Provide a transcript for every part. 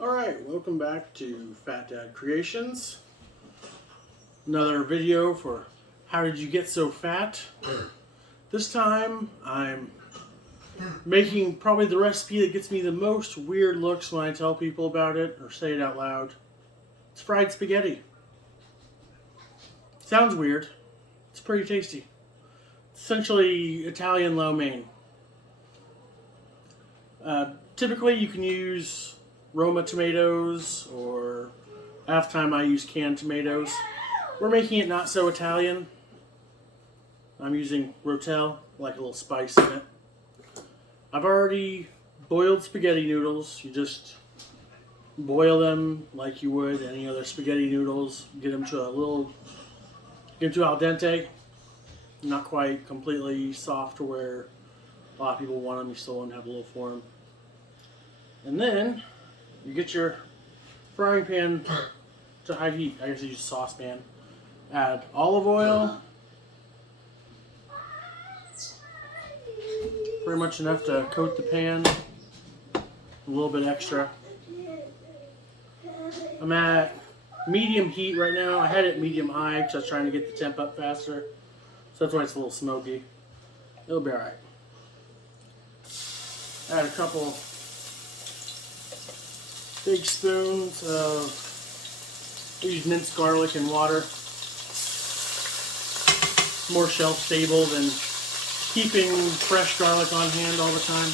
Alright, welcome back to Fat Dad Creations. Another video for how did you get so fat? This time I'm making probably the recipe that gets me the most weird looks when I tell people about it or say it out loud. It's fried spaghetti. Sounds weird. It's pretty tasty. Essentially Italian lo mein. Typically you can use Roma tomatoes, or half time I use canned tomatoes. We're making it not so Italian. I'm using Rotel, like a little spice in it. I've already boiled spaghetti noodles. You just boil them like you would any other spaghetti noodles. Get them to al dente. Not quite completely soft to where a lot of people want them. You still want to have a little form. And then you get your frying pan to high heat. I guess you use a saucepan. Add olive oil. Pretty much enough to coat the pan. A little bit extra. I'm at medium heat right now. I had it medium high because I was trying to get the temp up faster. So that's why it's a little smoky. It'll be alright. Add a couple big spoons of minced garlic and water. More shelf stable than keeping fresh garlic on hand all the time.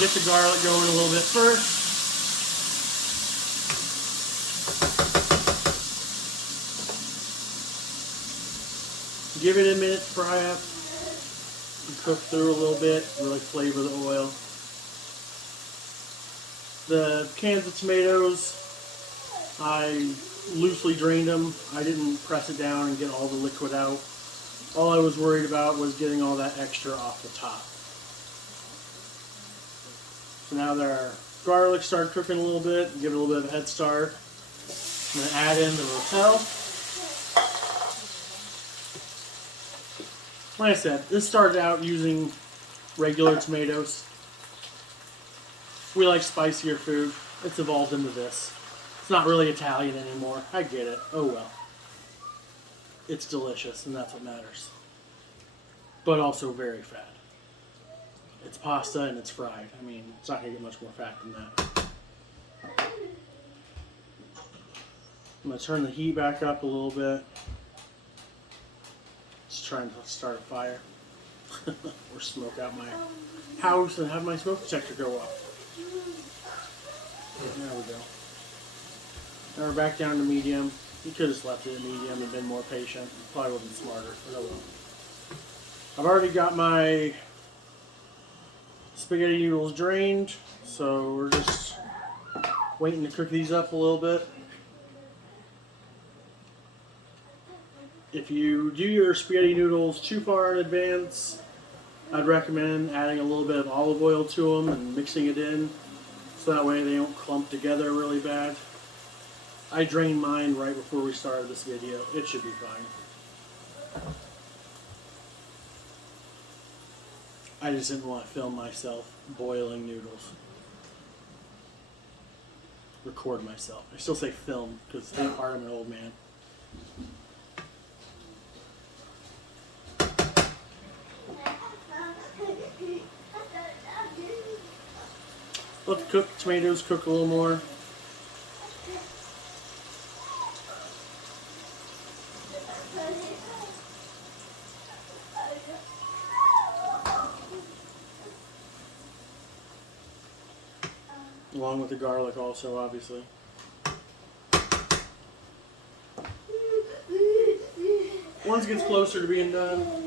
Get the garlic going a little bit first. Give it a minute to fry up. Cook through a little bit, really flavor the oil. The cans of tomatoes, I loosely drained them. I didn't press it down and get all the liquid out. All I was worried about was getting all that extra off the top. So now our garlic started cooking a little bit, give it a little bit of a head start. I'm going to add in the Rotel. Like I said, this started out using regular tomatoes. We like spicier food. It's evolved into this. It's not really Italian anymore. I get it. Oh well. It's delicious, and that's what matters. But also very fat. It's pasta and it's fried. I mean, it's not going to get much more fat than that. I'm going to turn the heat back up a little bit. Just trying to start a fire or smoke out my house and have my smoke detector go off. There we go. Now we're back down to medium. You could have just left it at medium and been more patient. Probably would have been smarter, but oh well. I've already got my spaghetti noodles drained, so we're just waiting to cook these up a little bit. If you do your spaghetti noodles too far in advance, I'd recommend adding a little bit of olive oil to them and mixing it in so that way they don't clump together really bad. I drained mine right before we started this video. It should be fine. I just didn't want to film myself boiling noodles. Record myself. I still say film because I'm part of an old man. Let the tomatoes cook a little more. Along with the garlic also, obviously. Once it gets closer to being done,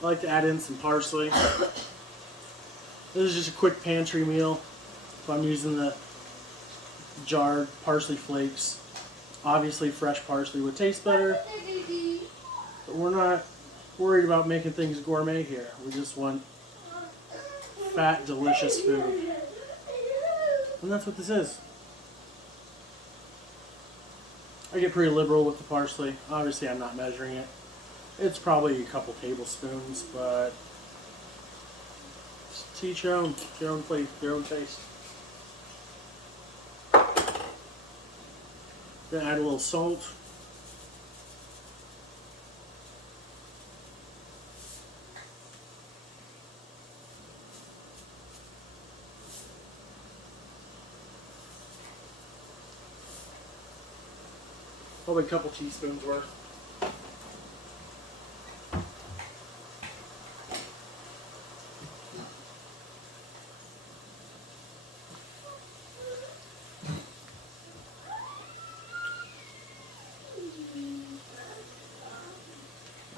I like to add in some parsley. This is just a quick pantry meal. If I'm using the jarred parsley flakes. Obviously fresh parsley would taste better, but we're not worried about making things gourmet here. We just want fat, delicious food. And that's what this is. I get pretty liberal with the parsley. Obviously, I'm not measuring it. It's probably a couple tablespoons, but to each your own plate, your own taste. Gonna add a little salt. Probably a couple teaspoons worth.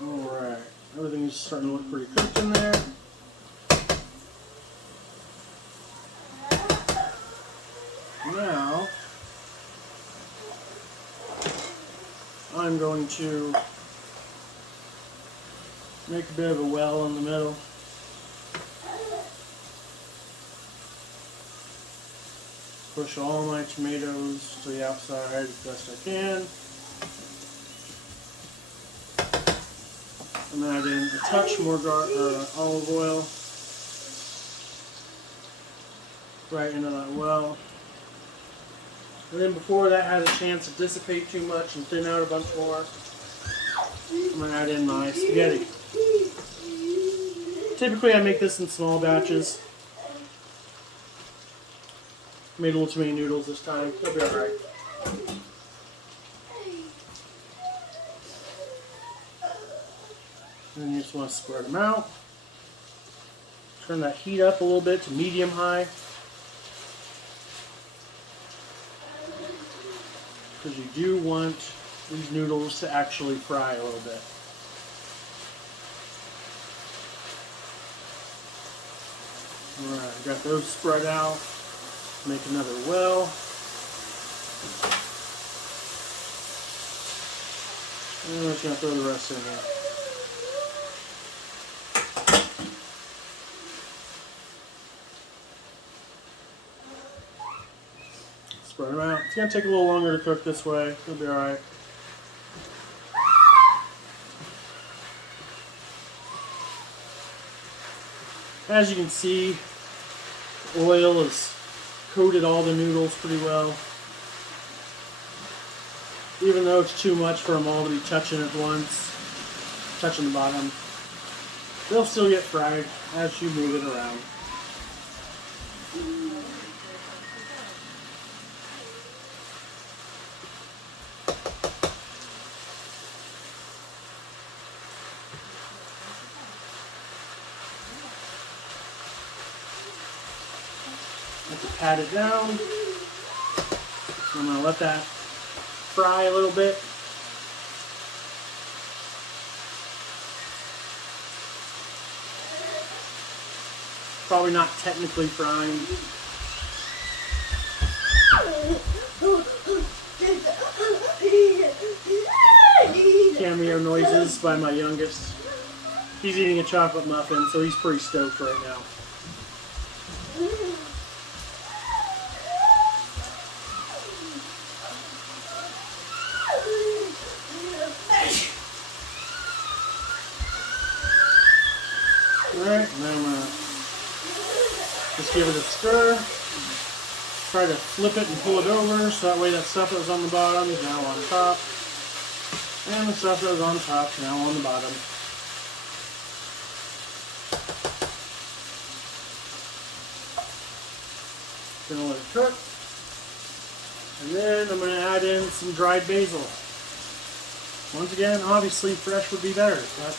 Alright, everything's starting to look pretty cooked in there. Now, I'm going to make a bit of a well in the middle. Push all my tomatoes to the outside as best I can. I'm going to add in a touch more olive oil right into that well. And then before that has a chance to dissipate too much and thin out a bunch more, I'm going to add in my spaghetti. Typically I make this in small batches. Made a little too many noodles this time. They'll be alright. And you just want to spread them out. Turn that heat up a little bit to medium high. Because you do want these noodles to actually fry a little bit. Alright, got those spread out. Make another well. And we're just going to throw the rest in here. Spread them out. It's going to take a little longer to cook this way. It'll be alright. As you can see, the oil has coated all the noodles pretty well. Even though it's too much for them all to be touching at once, touching the bottom, they'll still get fried as you move it around. Have to pat it down. I'm going to let that fry a little bit. Probably not technically frying. Cameo noises by my youngest. He's eating a chocolate muffin, so he's pretty stoked right now. Alright, now I'm going to just give it a stir. Try to flip it and pull it over so that way that stuff that was on the bottom is now on top. And the stuff that was on top is now on the bottom. Gonna let it cook. And then I'm going to add in some dried basil. Once again, obviously fresh would be better, but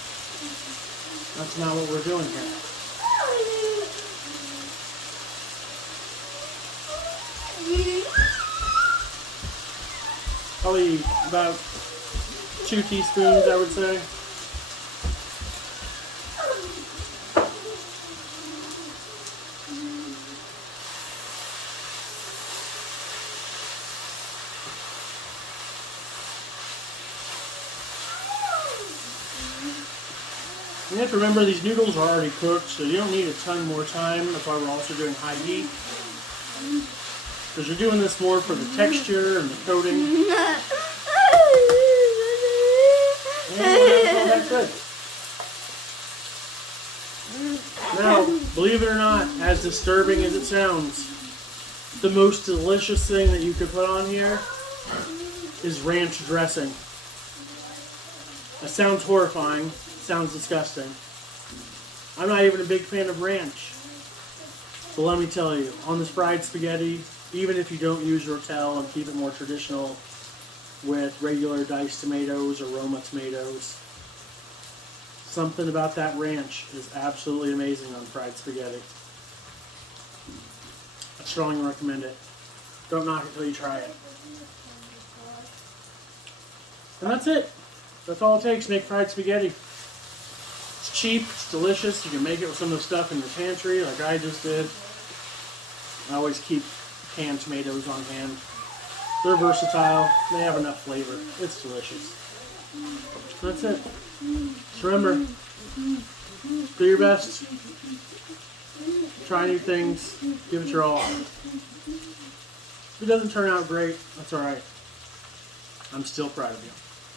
that's not what we're doing here. Probably about 2 teaspoons, I would say. You have to remember these noodles are already cooked, so you don't need a ton more time. That's why we're also doing high heat. Because you're doing this more for the texture and the coating. Believe it or not, as disturbing as it sounds, the most delicious thing that you could put on here is ranch dressing. That sounds horrifying. Sounds disgusting. I'm not even a big fan of ranch. But let me tell you, on this fried spaghetti, even if you don't use Rotel and keep it more traditional with regular diced tomatoes or Roma tomatoes, something about that ranch is absolutely amazing on fried spaghetti. I strongly recommend it. Don't knock it till you try it. And that's it. That's all it takes to make fried spaghetti. It's cheap, it's delicious. You can make it with some of the stuff in your pantry like I just did. I always keep canned tomatoes on hand. They're versatile. They have enough flavor. It's delicious. That's it. Just remember, do your best. Try new things. Give it your all. If it doesn't turn out great, that's alright. I'm still proud of you.